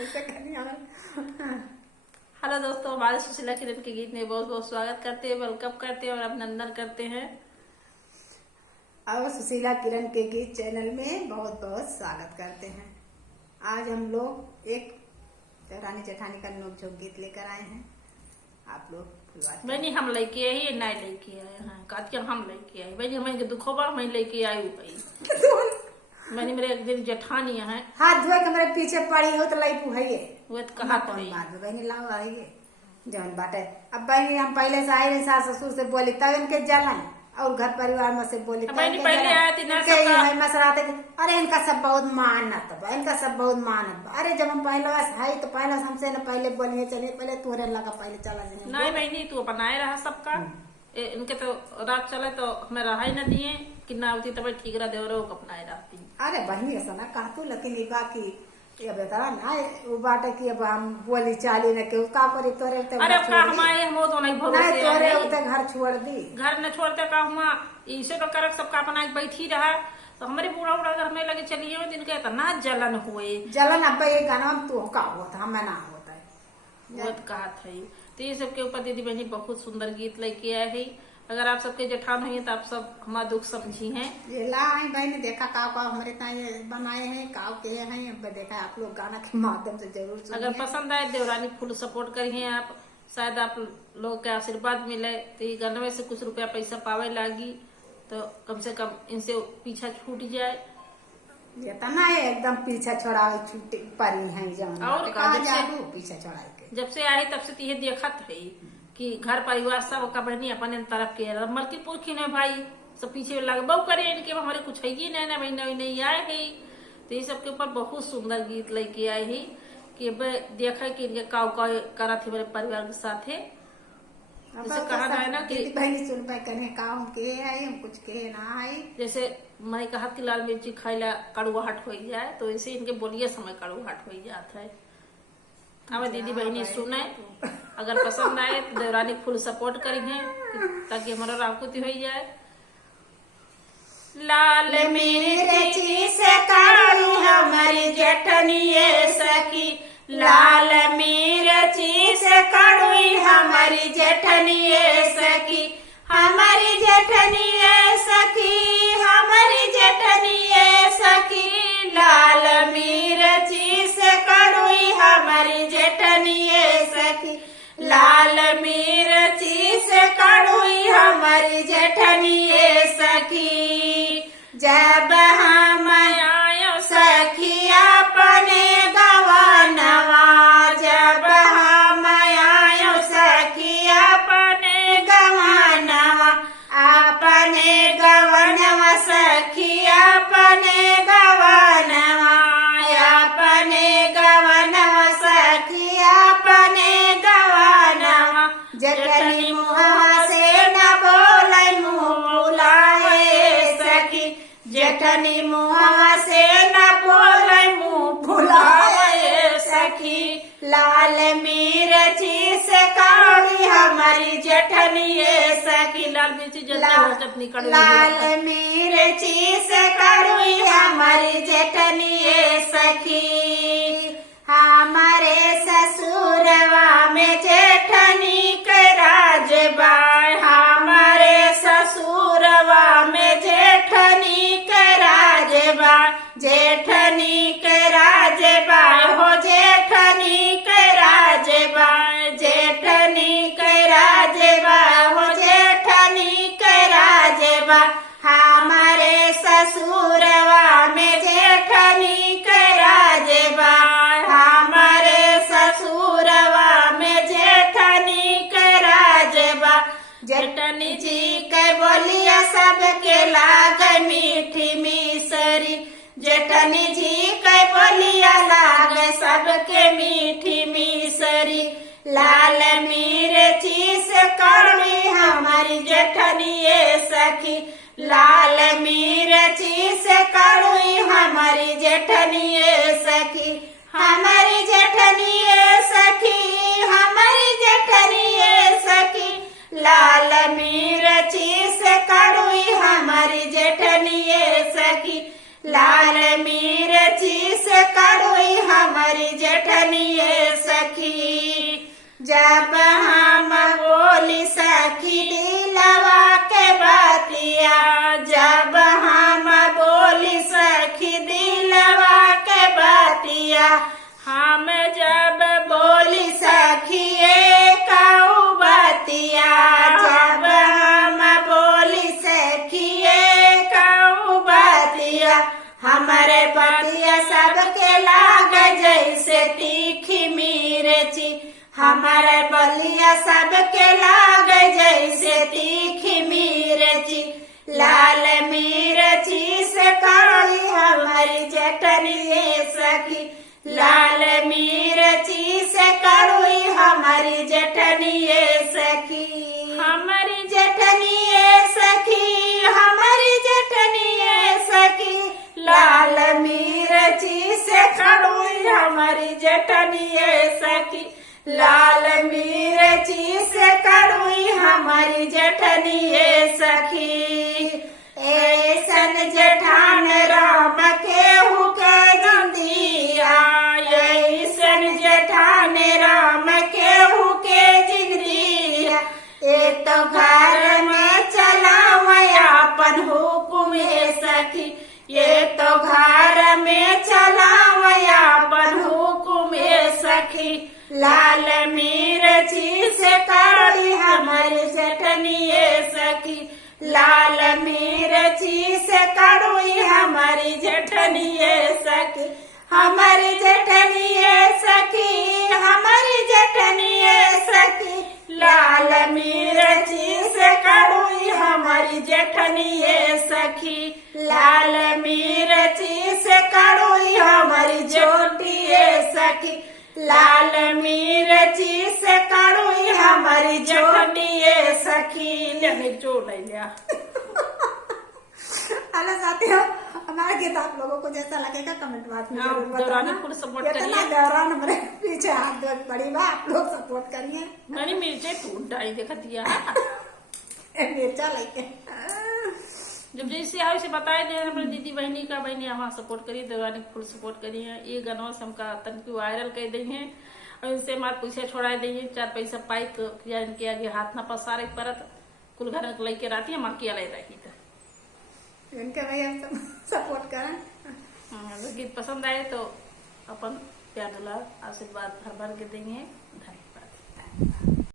Hello दोस्तों, हमारे सुशीला किरण के गीत में बहुत बहुत स्वागत करते हैं, वेलकम करते हैं और अभिनंदन करते हैं। और सुशीला किरण के गीत चैनल में बहुत बहुत स्वागत करते हैं। आज हम लोग एक रानी जेठानी का नोक-झोंक गीत लेकर आए हैं। आप लोग बहनी हम लेके आई नहीं लेके आए हैं, कहती हम लेके आई बहनी, हमें दुखोबा मैं लेके आई भाई बहनी मेरे एक दिन जेठानी है, हाथ धोए के मेरे पीछे पड़ी हो तो लाई पुहाइए वो तो कहा कौन बात बहनी लाओ आइए जौन बाटे। अब बहनी हम पहले से आए सास ससुर से बोली तब इनके जलन और घर परिवार में से बोली मसराते अरे इनका सब बहुत मानत बा, इनका सब बहुत मानत बा। अरे जब हम पहले है तो पहले हमसे न पहले बोलिए चलिए पहले तोहरे लगा पहले चला नहीं बहनी तू बनाए रहा सबका इनके तो रात चले तो हमें रहा ही न दिए कि ना होती तब ठीक रहा देवरो अपनाए रहती। अरे बहनी ऐसा ना कहा तू लेकिन ये बाकी ये बेटा ना वो बाटे की अब हम बोली चाली न के का करे तोरे अरे का हमारे हम तो नहीं भरोसे नहीं तोरे उते घर छोड़ दी घर न छोड़ते का हुआ इसे तो करक सबका अपना बैठी रहा तो हमारे बूढ़ा बूढ़ा घर में लगे चलिए दिन के इतना जलन हुए जलन अब ये गाना तो का होता हमें ना होता है बहुत कहा था। तो ये सबके ऊपर दीदी बहनी बहुत सुंदर गीत लेके आए है। अगर आप सबके जेठान हुई तो आप सब हमारा दुख समझी हैं। ये ला बहन देखा काव काव हमारे ताए बनाए हैं काव के हैं देखा आप लोग गाना के माध्यम से जरूर सुनिए। अगर पसंद आए देवरानी फुल सपोर्ट करिए आप, शायद आप लोग के आशीर्वाद मिले तो ये गाने में से कुछ रुपया पैसा पावे लागी तो कम से कम इनसे पीछा छूट जाए। ये तना एकदम पीछा छोड़ावे छूटे परी है और पीछा छोड़ा के जब से आए तब से ये देखत है कि घर परिवार सब का बहनी अपने तरफ के मलकी पुरखी ने भाई सब पीछे लगभो करे इनके हमारे कुछ है ही नहीं महीना नहीं आए है। तो ये सबके ऊपर बहुत सुंदर गीत लेके आए है कि देखे कि इनके काव का करा थे मेरे परिवार के साथ है। जैसे कहा है ना कि बहनी सुन पाए कने काम के है हम कुछ के ना है जैसे मैं कहा कि लाल मिर्ची खाइला कड़ुआहट हो जाए तो ऐसे इनके बोलिए समय कड़ुआहट हो जाता है। अब दीदी बहनी सुने अगर पसंद आए तो देवरानी फुल सपोर्ट करेंगे ताकि हमारा राकुति हो जाए। लाल मिर्ची से कड़वी हमारी जेठनी सखी लाल मिर्ची से कड़वी हमारी जेठनी सखी हमारी जेठनी सखी हमारी जेठनी सखी लाल मिर्ची से कड़वी हमारी जेठनी सखी लाल मिर्ची से कड़वी हमारी जेठनी सखी जब हम आयो सखी अपने गवनवा जब हम आयो सखी अपने गवनवा सखी अपने गवनवा सखी अपने गवनवा जेठनी मुँह से न बोले मुँह फुलाए सखी जेठनी मुँह से न बोले मुँह फुलाए सखी लाल मिर्ची से कड़वी हमारी जेठनी सखी लाल मिर्ची चटनी लाल मिर्ची से कड़वी हमारी जेठनी सखी हमारे ससुरवा में जेठनी के राजबा हमारे ससुरवा में जेठनी के राजबा जेठनी के राजबा हो जेठनी के राजबा जेठनी के राजबा हो जेठनी के राजबा हमारे ससुरवा में जेठनी के राजबा हमारे ससुरवा में जेठनी के राजबा जेठनी जी के बोलिया सबके लाग मीठी मिसरी जेठनी जी के बोलिया लाग सबके मीठी मिसरी लाल मिर्ची से कड़वी हमारी जेठनी सखी लाल मिर्ची से कड़वी हमारी जेठनी सखी हमारी जेठनी सखी हमारी जेठनी सखी लाल मिर्ची से कड़वी हमारी जेठनी सखी लाल मिर्ची से कड़वी हमारी जेठनी जब हम बोली सखी दिलवा के बतिया, जब हम बोली सखी दिलवा के बतिया, हम जब बोली सखी एकऊ बतिया, जब हम बोली सखी एकऊ बतिया, हमारे बतिया सबके लाग जैसे तीखी मिर्ची, हमारे बलिया सबके लाग जैसे तीखी मिर्ची, लाल मिर्ची से कड़ी हमारी चटनी सखी, लाल मिर्ची से कड़ुई हमारी चटनी सखी, हमारी चटनी सखी, हमारी चटनी सखी, लाल मिर्ची से कड़ुई हमारी चटनी सखी, लाल मिर्ची से कड़ुई हमारी चटनी सखी। ऐसन जेठान राम केहू के जिंदिया, ऐसन जेठान राम केहू के जिंदिया, ए तो घर में चलाव अपन हुकुम सखी, ये तो घर में चलाव अपन हुकुम सखी, लाल मिर्ची से कड़ी हमारी चटनी सखी, लाल मिर्ची से कड़ुई हमारी चटनी सखी, हमारी चटनी सखी, हमारी चटनी सखी, लाल मिर्ची से कड़ुई हमारी चटनी सखी, लाल मिर्ची से कड़ुई हमारी छोटी सखी, लाल मिर्ची से कड़ुई हमारी छोटी सखी। लेने जोड़ नहीं लिया। हेलो साथियों, हमारा गीत आप लोगों को जैसा लगेगा कमेंट बॉक्स में जरूर बताना। फुल सपोर्ट इतना करिए। दौरान हमारे पीछे हाथ दो बड़ी बा, आप लोग सपोर्ट करिए। मैंने मिर्चे टूट डाली देखा दिया मिर्चा लेके जब जैसे आओ से बताए दे हमारे दीदी बहनी का, बहनी हमारा सपोर्ट करिए, देवानी फुल सपोर्ट करिए। ये गानों से हमका तनकी वायरल कर देंगे और इनसे हमारे पैसे छोड़ा देंगे, 4 पैसा पाई तो या इनके आगे हाथ न पसारे परत कुल घर लेके रहती है माँ की अलग रही तो इनके भैया सपोर्ट करें। अगर गीत पसंद आए तो अपन प्यार दुलार आशीर्वाद भर भर के देंगे।